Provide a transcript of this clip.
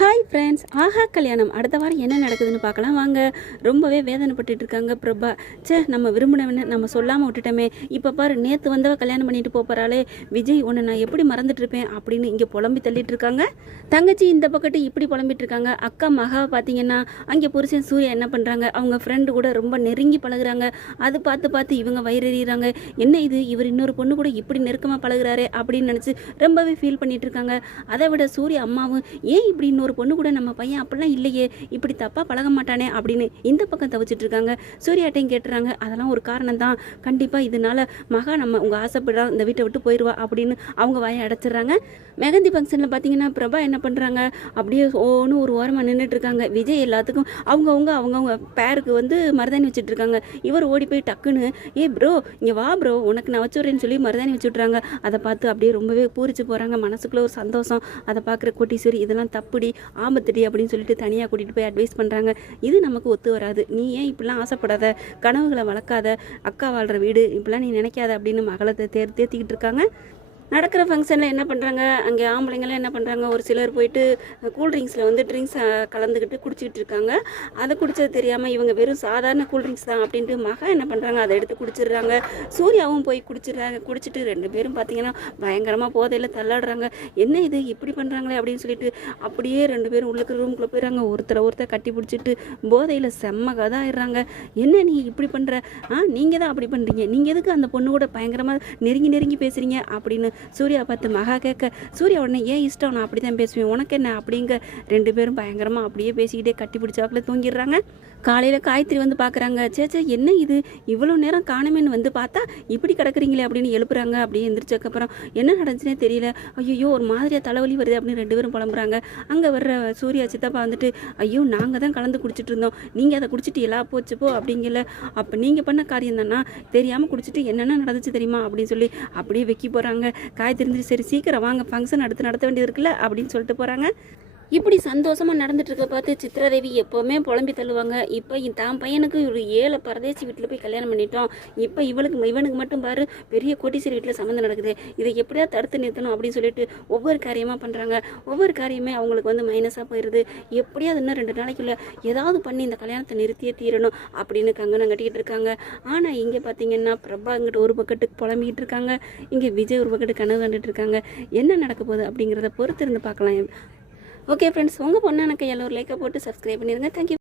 Hi friends ஆஹா கல்யாணம். அடுத்த வாரம் என்ன நடக்குதுன்னு பார்க்கலாம். வாங்க. ரொம்பவே வேதனைப்பட்டு இருக்காங்க பிரபா. ச்சே நம்ம விரும்பினவன நம்ம சொல்லாமல் விட்டுட்டோமே. இப்போ பாரு நேற்று வந்தவ கல்யாணம் பண்ணிட்டு போகிறாளே விஜய் உன்னை நான் எப்படி மறந்துட்டு இருப்பேன் அப்படின்னு இங்கே புலம்பி தள்ளிட்டு இருக்காங்க. தங்கச்சி இந்த பக்கத்து இப்படி புலம்பிட்டு இருக்காங்க. அக்கா மகா பார்த்தீங்கன்னா அங்கே புருஷன் சூர்யா என்ன பண்ணுறாங்க அவங்க ஃப்ரெண்டு கூட ரொம்ப நெருங்கி பழகுறாங்க. அது பார்த்து பார்த்து இவங்க வயிறறிகிறாங்க என்ன இது? இவர் இன்னொரு பொண்ணு கூட இப்படி நெருக்கமாக பழகுறாரு அப்படின்னு நினச்சி ரொம்பவே ஃபீல் பண்ணிட்டு இருக்காங்க. அதை விட சூர்யா அம்மாவும் ஏன் இப்படி இன்னொரு பொண்ணு கூட நம்ம பையன் அப்படிலாம் இல்லையே இப்படி தப்பாக பழக மாட்டானே அப்படின்னு இந்த பக்கம் தவிச்சிட்டு இருக்காங்க. சூர்யாட்டையும் கேட்டுறாங்க அதெல்லாம் ஒரு காரணம் தான் கண்டிப்பாக இதனால மகா நம்ம உங்கள் ஆசைப்படுறா இந்த வீட்டை விட்டு போயிடுவா அப்படின்னு அவங்க வாயை அடைச்சிடுறாங்க. மெகந்தி ஃபங்க்ஷனில் பார்த்தீங்கன்னா பிரபா என்ன பண்ணுறாங்க அப்படியே ஓன்னு ஒரு ஓரமாக நின்றுட்டு இருக்காங்க. விஜய் எல்லாத்துக்கும் அவங்கவுங்க அவங்கவுங்க பேருக்கு வந்து மருதாணி வச்சுட்டு இருக்காங்க. இவர் ஓடி போய் டக்குன்னு ஏ ப்ரோ இங்கே வா ப்ரோ உனக்கு நான் வச்சுடுறேன்னு சொல்லி மருதாணி வச்சு விட்றாங்க அதை பார்த்து அப்படியே ரொம்பவே பூரிச்சு போகிறாங்க மனசுக்குள்ளே ஒரு சந்தோஷம். அதை பார்க்குற கோட்டீஸ்வரி இதெல்லாம் தப்புடி. ஆபத்துடி அப்படின்னு சொல்லிட்டு தனியாக கூட்டிகிட்டு போய் அட்வைஸ் பண்ணுறாங்க இது நமக்கு ஒத்து வராது. நீ ஏன் இப்படிலாம் ஆசைப்படாத? கனவுகளை வளர்க்காத. அக்கா வாழ்கிற வீடு இப்படிலாம் நீ நினைக்காத அப்படின்னு மகளை தேர் தேர்த்திக்கிட்டு இருக்காங்க. நடக்கிற ஃபங்க்ஷனில் என்ன பண்ணுறாங்க அங்கே ஆம்பளைங்களாம் என்ன பண்ணுறாங்க ஒரு சிலர் போயிட்டு கூல்ட்ரிங்க்ஸில் வந்து ட்ரிங்க்ஸ் கலந்துக்கிட்டு குடிச்சிக்கிட்டு இருக்காங்க. அதை குடித்தது தெரியாமல் இவங்க வெறும் சாதாரண கூல்ட்ரிங்க்ஸ் தான் அப்படின்ட்டு மகா என்ன பண்ணுறாங்க அதை எடுத்து குடிச்சிடுறாங்க. சூர்யாவும் போய் குடிச்சிடுறாங்க குடிச்சிட்டு ரெண்டு பேரும் பார்த்தீங்கன்னா பயங்கரமாக போதையில் தள்ளாடுறாங்க. என்ன இது? இப்படி பண்ணுறாங்களே அப்படின்னு சொல்லிட்டு அப்படியே ரெண்டு பேரும் உள்ளுக்கு ரூம்குள்ளே போயிடுறாங்க. ஒருத்தரை ஒருத்தர் கட்டி பிடிச்சிட்டு போதையில் செம்ம கதாயிடுறாங்க. என்ன நீ இப்படி பண்ணுற ஆ நீங்கள் தான் அப்படி பண்ணுறீங்க நீங்கள் எதுக்கு அந்த பொண்ணு கூட பயங்கரமாக நெருங்கி நெருங்கி பேசுகிறீங்க அப்படின்னு சூர்யா பார்த்து மகா கேட்க சூர்யா உடனே ஏன் இஷ்டம்? நான் அப்படி தான் பேசுவேன். உனக்கு என்ன? அப்படிங்க. ரெண்டு பேரும் பயங்கரமாக அப்படியே பேசிக்கிட்டே கட்டி பிடிச்சாக்கில் தூங்கிடுறாங்க. காலையில் காயத்ரி வந்து பார்க்குறாங்க சே என்ன இது? இவ்வளோ நேரம் காணுமேன்னு வந்து பார்த்தா இப்படி கிடக்குறீங்களே அப்படின்னு எழுப்புறாங்க. அப்படியே எந்திரிச்சக்கப்புறம் என்ன நடந்துச்சுனே தெரியல. ஐயோ ஒரு மாதிரியாக தலைவலி வருது அப்படின்னு ரெண்டு பேரும் புலம்புறாங்க. அங்கே வர்ற சூர்யா சித்தப்பா வந்துட்டு ஐயோ நாங்கள் தான் கலந்து குடிச்சிட்டு இருந்தோம். நீங்கள் அதை குடிச்சிட்டு எல்லா போச்சு போ அப்படிங்கல. அப்போ நீங்கள் பண்ண காரியம் தானா தெரியாமல் குடிச்சிட்டு என்னென்ன நடந்துச்சு தெரியுமா? அப்படின்னு சொல்லி அப்படியே வைக்கி போகிறாங்க காய் தெரிஞ்சு சரி சீக்கிரம் வாங்க ஃபங்க்ஷன் அடுத்து நடத்த வேண்டியது இருக்குல்ல அப்படின்னு சொல்லிட்டு போகிறாங்க இப்படி சந்தோஷமாக நடந்துட்டு இருக்க பார்த்து சித்ராதேவி எப்போவுமே புலம்பி தள்ளுவாங்க. இப்போ தான் பையனுக்கு ஒரு ஏழை பரதேசி வீட்டில் போய் கல்யாணம் பண்ணிட்டோம். இப்போ இவளுக்கு இவனுக்கு மட்டும் பாரு பெரிய கோட்டீஸ்வரி வீட்டில் சம்மந்தம் நடக்குது. இதை எப்படியா தடுத்து நிறுத்தணும் அப்படின்னு சொல்லிட்டு ஒவ்வொரு காரியமாக பண்ணுறாங்க ஒவ்வொரு காரியமே அவங்களுக்கு வந்து மைனஸாக போயிடுது எப்படியாவது இன்னும் ரெண்டு நாளைக்குள்ள ஏதாவது பண்ணி இந்த கல்யாணத்தை நிறுத்தியே தீரணும் அப்படின்னு கங்கணம் கட்டிக்கிட்டு இருக்காங்க. ஆனால் இங்கே பார்த்தீங்கன்னா பிரபா இங்கிட்ட ஒரு பக்கத்துக்கு புலம்பிக்கிட்டு இருக்காங்க. இங்கே விஜய் ஒரு பக்கத்துக்கு கனவு கண்டுட்டு இருக்காங்க. என்ன நடக்க போகுது அப்படிங்கிறத பொறுத்து இருந்து பார்க்கலாம். ஓகே ஃப்ரெண்ட்ஸ் உங்கள் பொண்ணு எனக்கு எல்லோரும் லைக்கை போட்டு சப்ஸ்கிரைப் பண்ணிடுங்க தேங்க்யூ